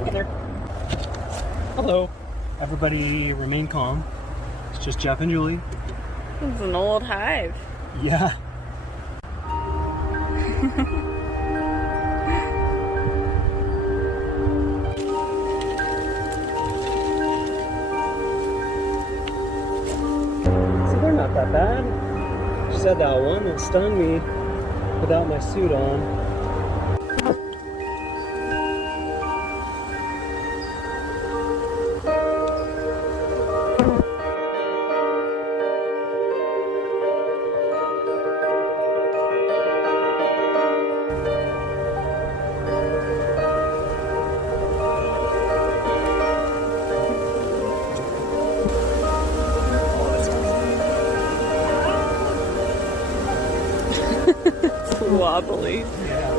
Together. Hello. Everybody remain calm. It's just Jeff and Julie. It's an old hive. Yeah. So they're not that bad. Just had that one that stung me without my suit on. It's wobbly. Yeah.